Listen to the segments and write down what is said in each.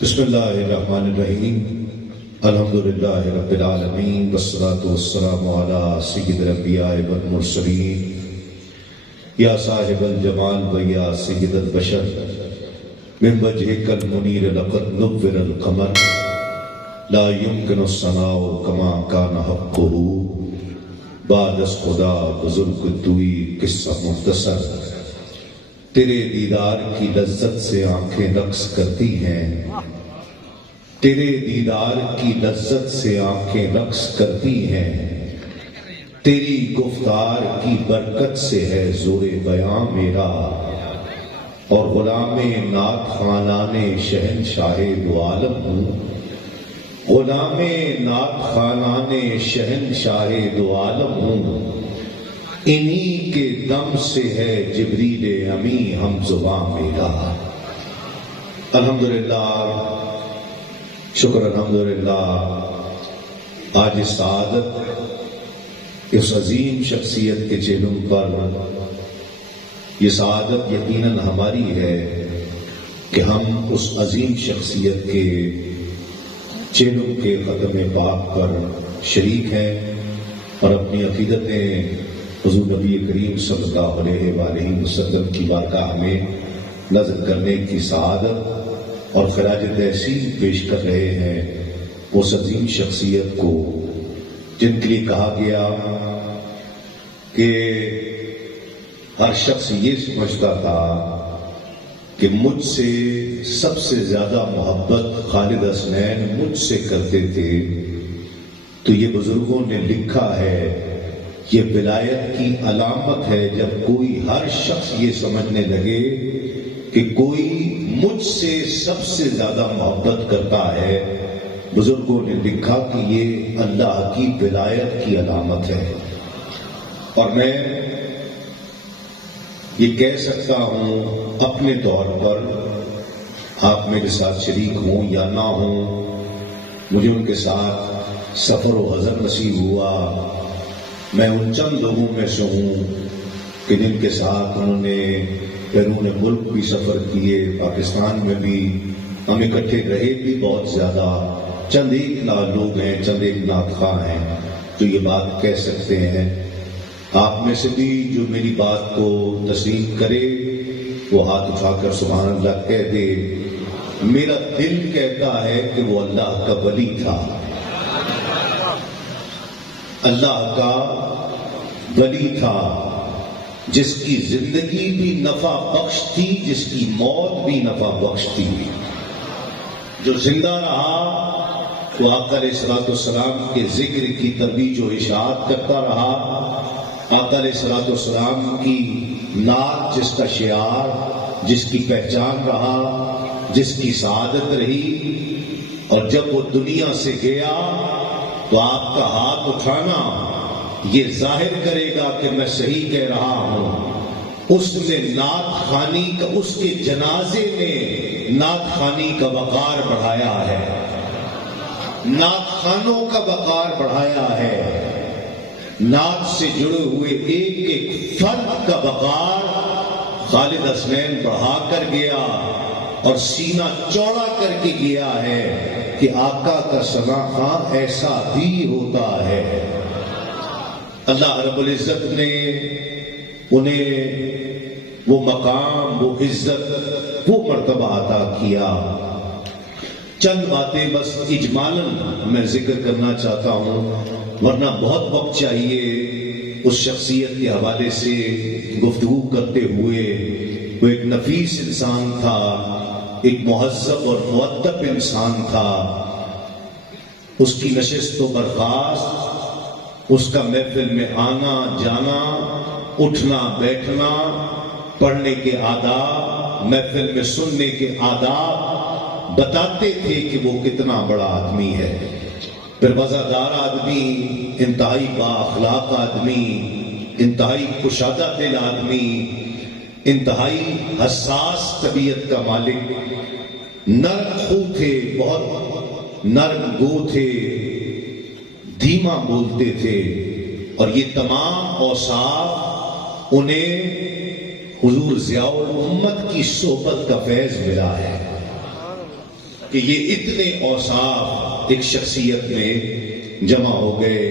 بسم اللہ الرحمن الرحیم الحمدللہ رب العالمین والصلاة والسلام علی سید الانبیاء والمرسلین یا صاحب الجمال و یا سید البشر من وجہک المنیر لقد نور القمر لا يمکن الثناء کما کان حقہ بعد از خدا بزرگ توئی قصہ مختصر۔ تیرے دیدار کی لذت سے آنکھیں رقص کرتی ہیں، تیرے دیدار کی لذت سے آنکھیں رقص کرتی ہیں، تیری گفتار کی برکت سے ہے زور بیاں میرا، اور غلام نعت خوانان شہنشاہ دو عالم ہوں، غلام نعت خوانان شہنشاہ دو عالم ہوں، انہی کے دم سے ہے جبریل امی ہم زباں میرا۔ الحمدللہ، شکر الحمدللہ، آج سعادت اس عظیم شخصیت کے چہروں پر یہ سعادت یقیناً ہماری ہے کہ ہم اس عظیم شخصیت کے چہروں کے ختم پاک پر شریک ہیں اور اپنی عقیدتیں حضور نبی کریم صلی اللہ علیہ وآلہ وسلم کی بارگاہ میں نظر کرنے کی سعادت اور خراج تحسین پیش کر رہے ہیں اس عظیم شخصیت کو جن کے لیے کہا گیا کہ ہر شخص یہ سمجھتا تھا کہ مجھ سے سب سے زیادہ محبت خالد حسنین مجھ سے کرتے تھے، تو یہ بزرگوں نے لکھا ہے یہ ولایت کی علامت ہے جب کوئی ہر شخص یہ سمجھنے لگے کہ کوئی مجھ سے سب سے زیادہ محبت کرتا ہے۔ بزرگوں نے لکھا کہ یہ اللہ کی ولایت کی علامت ہے، اور میں یہ کہہ سکتا ہوں اپنے طور پر، آپ میرے ساتھ شریک ہوں یا نہ ہوں، مجھے ان کے ساتھ سفر و حضر نصیب ہوا، میں ان چند لوگوں میں سے ہوں کہ جن کے ساتھ انہوں نے بیرون ملک بھی سفر کیے، پاکستان میں بھی ہم اکٹھے رہے بھی بہت زیادہ، چند ایک لوگ ہیں، چند ایک نعت خواہ ہیں جو یہ بات کہہ سکتے ہیں۔ آپ میں سے بھی جو میری بات کو تسلیم کرے وہ ہاتھ اٹھا کر سبحان اللہ کہہ دے۔ میرا دل کہتا ہے کہ وہ اللہ کا ولی تھا، اللہ کا ولی تھا، جس کی زندگی بھی نفع بخش تھی، جس کی موت بھی نفع بخش تھی۔ جو زندہ رہا وہ آقا علیہ الصلوۃ والسلام کے ذکر کی ترویج و اشاعت کرتا رہا، آقا علیہ الصلوۃ والسلام کی نعت جس کا شعار، جس کی پہچان رہا، جس کی سعادت رہی، اور جب وہ دنیا سے گیا تو آپ کا ہاتھ اٹھانا یہ ظاہر کرے گا کہ میں صحیح کہہ رہا ہوں۔ اس نے نعت خوانی کا، اس کے جنازے نے نعت خوانی کا وقار بڑھایا ہے، نعت خوانوں کا وقار بڑھایا ہے، نعت سے جڑے ہوئے ایک ایک فرد کا وقار خالد حسنین بڑھا کر گیا اور سینہ چوڑا کر کے گیا ہے کہ آقا کا ثنا ایسا بھی ہوتا ہے۔ اللہ رب العزت نے انہیں وہ مقام، وہ عزت، وہ مرتبہ عطا کیا۔ چند باتیں بس اجمالاً میں ذکر کرنا چاہتا ہوں، ورنہ بہت وقت چاہیے اس شخصیت کے حوالے سے گفتگو کرتے ہوئے۔ وہ ایک نفیس انسان تھا، ایک مہذب اور مؤدب انسان تھا۔ اس کی نشست و برخاست، اس کا محفل میں آنا جانا، اٹھنا بیٹھنا، پڑھنے کے آداب، محفل میں سننے کے آداب بتاتے تھے کہ وہ کتنا بڑا آدمی ہے۔ پھر وفادار آدمی، انتہائی با اخلاق آدمی، انتہائی کشادہ دل آدمی، انتہائی حساس طبیعت کا مالک، نرم خو تھے، بہت نرم گو تھے، دھیما بولتے تھے، اور یہ تمام اوصاف انہیں حضور ضیاء الامت کی صحبت کا فیض ملا ہے۔ کہ یہ اتنے اوصاف ایک شخصیت میں جمع ہو گئے۔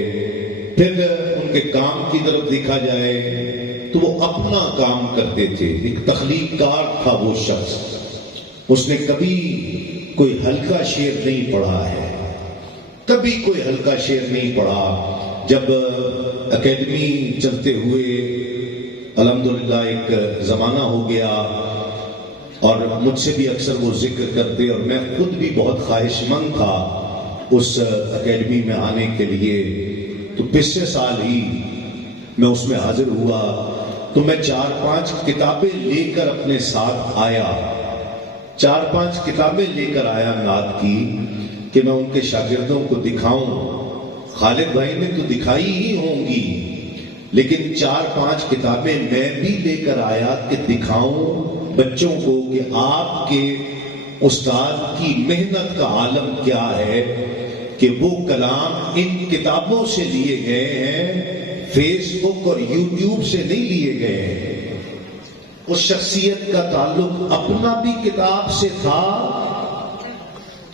پھر ان کے کام کی طرف دیکھا جائے تو وہ اپنا کام کرتے تھے، ایک تخلیق کار تھا وہ شخص۔ اس نے کبھی کوئی ہلکا شعر نہیں پڑھا ہے، کبھی کوئی ہلکا شعر نہیں پڑھا۔ جب اکیڈمی چلتے ہوئے الحمدللہ ایک زمانہ ہو گیا اور مجھ سے بھی اکثر وہ ذکر کرتے، اور میں خود بھی بہت خواہش مند تھا اس اکیڈمی میں آنے کے لیے، تو پچھلے سال ہی میں اس میں حاضر ہوا تو میں 4-5 کتابیں لے کر اپنے ساتھ آیا، 4-5 کتابیں لے کر آیا نعت کی کہ میں ان کے شاگردوں کو دکھاؤں۔ خالد بھائی نے تو دکھائی ہی ہوں گی، لیکن 4-5 کتابیں میں بھی لے کر آیا کہ دکھاؤں بچوں کو کہ آپ کے استاد کی محنت کا عالم کیا ہے، کہ وہ کلام ان کتابوں سے لیے گئے ہیں، فیس بک اور یوٹیوب سے نہیں لیے گئے ہیں۔ اس شخصیت کا تعلق اپنا بھی کتاب سے تھا،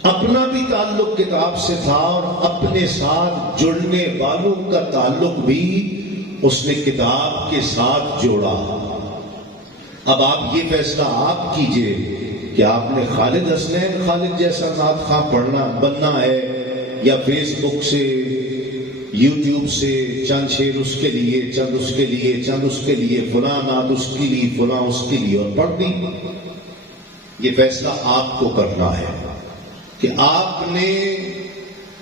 اپنا بھی تعلق کتاب سے تھا، اور اپنے ساتھ جڑنے والوں کا تعلق بھی اس نے کتاب کے ساتھ جوڑا۔ اب آپ یہ فیصلہ آپ کیجئے کہ آپ نے خالد حسنین خالد جیسا نعت خواں بننا ہے، یا فیس بک سے یوٹیوب سے چند شعر اس کے لیے، چند اس کے لیے، چند اس کے لیے، فلاں نعت اس کے لیے، فلاں اس کے لیے، اور پڑھ دی۔ یہ فیصلہ آپ کو کرنا ہے کہ آپ نے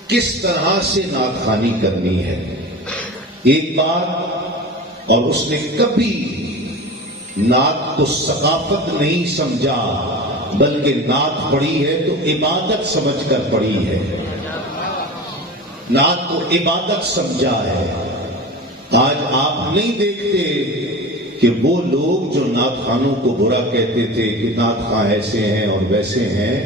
کس طرح سے نعت خوانی کرنی ہے۔ ایک بات، اور اس نے کبھی نعت کو ثقافت نہیں سمجھا، بلکہ نعت پڑھی ہے تو عبادت سمجھ کر پڑھی ہے، نعت کو عبادت سمجھا ہے۔ آج آپ نہیں دیکھتے کہ وہ لوگ جو نعت خوانوں کو برا کہتے تھے کہ نعت خواں ایسے ہیں اور ویسے ہیں،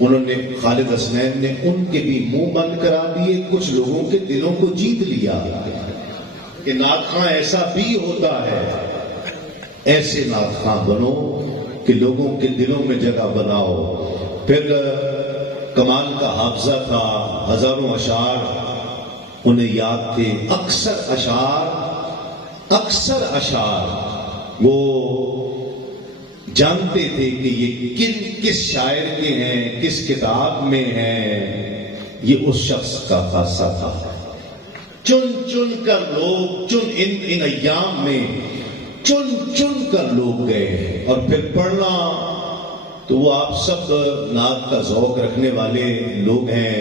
انہوں نے خالد حسنین نے ان کے بھی منہ بند کرا دیے، کچھ لوگوں کے دلوں کو جیت لیا کہ نعت خواں ایسا بھی ہوتا ہے۔ ایسے نعت خواں بنو کہ لوگوں کے دلوں میں جگہ بناؤ۔ پھر کمال کا حافظہ تھا، ہزاروں اشعار انہیں یاد تھے، اکثر اشعار وہ جانتے تھے کہ یہ کس شاعر کے ہیں، کس کتاب میں ہیں۔ یہ اس شخص کا خاصہ تھا۔ چن کر لوگ ان ایام میں چن کر لوگ گئے، اور پھر پڑھنا تو وہ آپ سب نعت کا ذوق رکھنے والے لوگ ہیں۔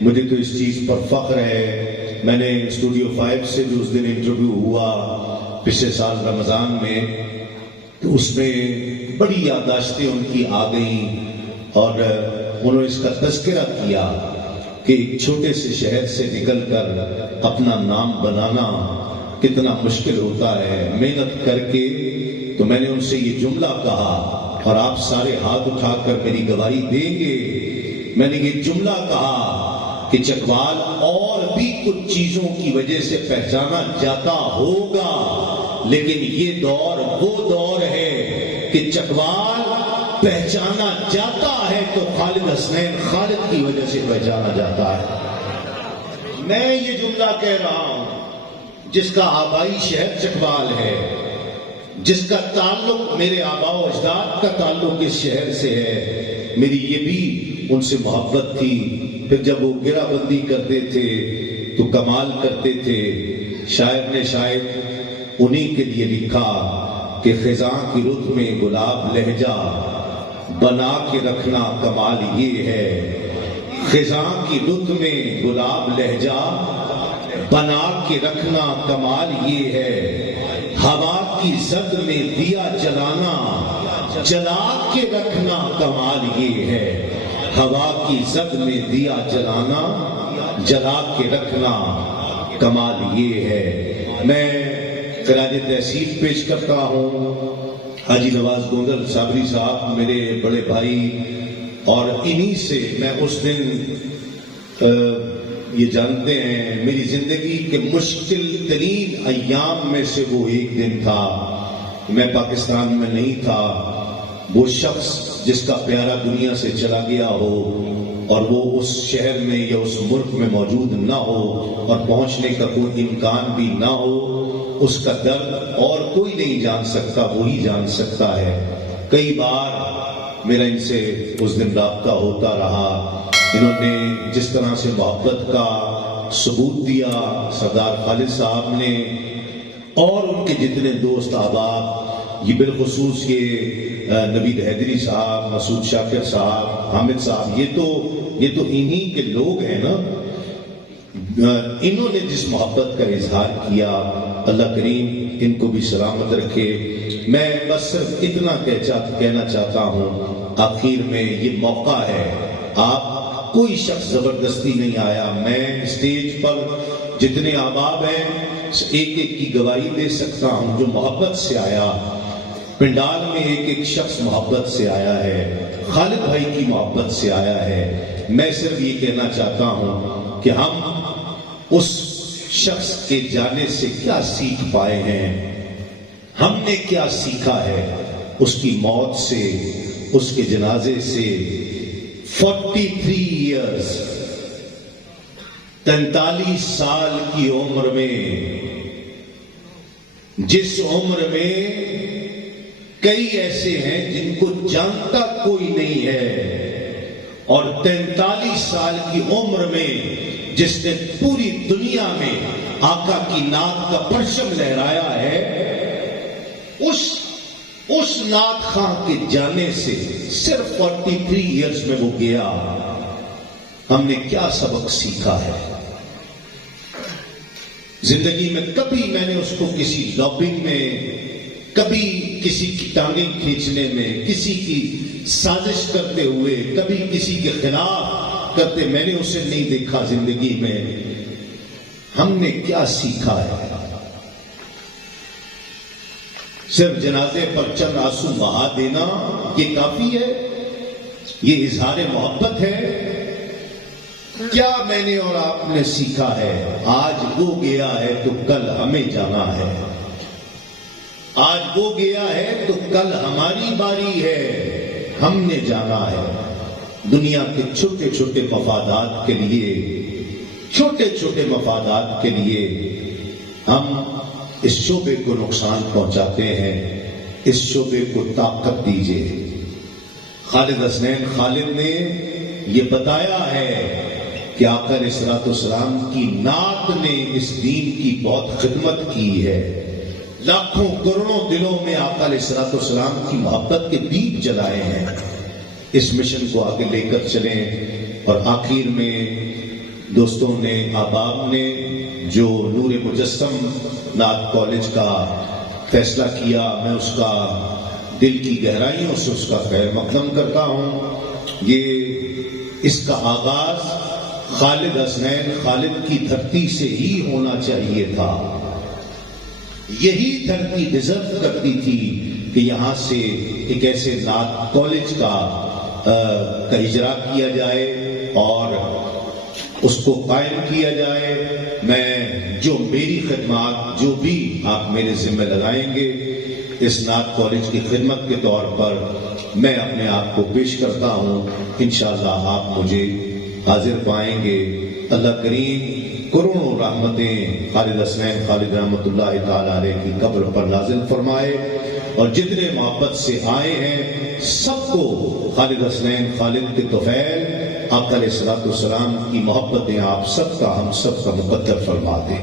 مجھے تو اس چیز پر فخر ہے، میں نے اسٹوڈیو 5 سے جو اس دن انٹرویو ہوا پچھلے سال رمضان میں، تو اس میں بڑی یادداشتیں ان کی آ گئیں، اور انہوں نے اس کا تذکرہ کیا کہ ایک چھوٹے سے شہر سے نکل کر اپنا نام بنانا کتنا مشکل ہوتا ہے، محنت کر کے۔ تو میں نے ان سے یہ جملہ کہا، اور آپ سارے ہاتھ اٹھا کر میری گواہی دیں گے، میں نے یہ جملہ کہا کہ چکوال اور بھی کچھ چیزوں کی وجہ سے پہچانا جاتا ہوگا، لیکن یہ دور وہ دور ہے کہ چکوال پہچانا جاتا ہے تو خالد حسنین خالد کی وجہ سے پہچانا جاتا ہے۔ میں یہ جملہ کہہ رہا ہوں، جس کا آبائی شہر چکوال ہے، جس کا تعلق میرے آباء و اجداد کا تعلق اس شہر سے ہے، میری یہ بھی ان سے محبت تھی۔ پھر جب وہ گرہ بندی کرتے تھے تو کمال کرتے تھے۔ شاعر نے شاید انہی کے لیے لکھا کہ خزاں کی رت میں گلاب لہجہ بنا کے رکھنا کمال یہ ہے، خزاں کی رت میں گلاب لہجہ بنا کے رکھنا کمال یہ ہے، ہوا کی زد میں دیا جلانا جلا کے رکھنا کمال یہ ہے، ہوا کی زد میں دیا جلانا جلا کے رکھنا کمال یہ ہے۔ میں خراج تحسین پیش کرتا ہوں حاجی نواز گوندل صابری صاحب، میرے بڑے بھائی، اور انہی سے میں اس دن یہ جانتے ہیں میری زندگی کے مشکل ترین ایام میں سے وہ ایک دن تھا۔ میں پاکستان میں نہیں تھا، وہ شخص جس کا پیارا دنیا سے چلا گیا ہو اور وہ اس شہر میں یا اس ملک میں موجود نہ ہو اور پہنچنے کا کوئی امکان بھی نہ ہو، اس کا درد اور کوئی نہیں جان سکتا، وہی جان سکتا ہے۔ کئی بار میرا ان سے اس دن رابطہ ہوتا رہا، انہوں نے جس طرح سے محبت کا ثبوت دیا سردار خالد صاحب نے اور ان کے جتنے دوست احباب، یہ بالخصوص یہ نوید حیدری صاحب، مسعود شاکر صاحب، حامد صاحب، یہ تو انہی کے لوگ ہیں نا۔ انہوں نے جس محبت کا اظہار کیا، اللہ کریم ان کو بھی سلامت رکھے۔ میں بس صرف اتنا کہنا چاہتا ہوں، آخر میں یہ موقع ہے، آپ کوئی شخص زبردستی نہیں آیا۔ میں اسٹیج پر جتنے احباب ہیں ایک ایک کی گواہی دے سکتا ہوں، جو محبت سے آیا، پنڈال میں ایک ایک شخص محبت سے آیا ہے، خالد بھائی کی محبت سے آیا ہے۔ میں صرف یہ کہنا چاہتا ہوں کہ ہم اس شخص کے جانے سے کیا سیکھ پائے ہیں، ہم نے کیا سیکھا ہے اس کی موت سے، اس کے جنازے سے۔ 43 ایئرز، 43 سال کی عمر میں، جس عمر میں کئی ایسے ہیں جن کو جانتا کوئی نہیں ہے، اور 43 سال کی عمر میں جس نے پوری دنیا میں آقا کی نعت کا پرچم لہرایا ہے، اس نعت خواہ کے جانے سے صرف 43 ایئرز میں وہ گیا۔ ہم نے کیا سبق سیکھا ہے؟ زندگی میں کبھی میں نے اس کو کسی لابنگ میں، کبھی کسی کی ٹانگیں کھینچنے میں، کسی کی سازش کرتے ہوئے، کبھی کسی کے خلاف کرتے میں نے اسے نہیں دیکھا زندگی میں۔ ہم نے کیا سیکھا ہے؟ صرف جنازے پر چند آنسو بہا دینا یہ کافی ہے؟ یہ اظہار محبت ہے؟ کیا میں نے اور آپ نے سیکھا ہے؟ آج وہ گیا ہے تو کل ہمیں جانا ہے، آج وہ گیا ہے تو کل ہماری باری ہے، ہم نے جانا ہے۔ دنیا کے چھوٹے چھوٹے مفادات کے لیے، چھوٹے چھوٹے مفادات کے لیے ہم اس شعبے کو نقصان پہنچاتے ہیں۔ اس شعبے کو طاقت دیجیے۔ خالد حسنین خالد نے یہ بتایا ہے کہ آقا علیہ الصلوۃ والسلام کی نعت نے اس دین کی بہت خدمت کی ہے۔ لاکھوں کروڑوں دلوں میں آقا علیہ الصلوۃ والسلام کی محبت کے دیپ جلائے ہیں۔ اس مشن کو آگے لے کر چلیں۔ اور آخر میں دوستوں نے، احباب نے جو نور مجسم نعت کالج کا فیصلہ کیا، میں اس کا دل کی گہرائیوں سے اس کا خیر مقدم کرتا ہوں۔ اس کا آغاز خالد حسنین خالد کی دھرتی سے ہی ہونا چاہیے تھا۔ یہی دھرتی ڈیزرو کرتی تھی کہ یہاں سے ایک ایسے نعت کالج کا اجرا کیا جائے اور اس کو قائم کیا جائے۔ میں جو میری خدمات، جو بھی آپ میرے ذمہ لگائیں گے اس نعت کالج کی خدمت کے طور پر، میں اپنے آپ کو پیش کرتا ہوں۔ انشاءاللہ آپ مجھے حاضر پائیں گے۔ اللہ کریم کروڑوں رحمتیں خالد حسنین خالد رحمۃ اللہ تعالی علیہ کی قبر پر نازل فرمائے، اور جتنے محبت سے آئے ہیں سب کو خالد حسنین خالد کے طفیل آقا علیہ الصلوۃ والسلام کی محبتیں آپ سب کا، ہم سب کا مقدر فرما دیں۔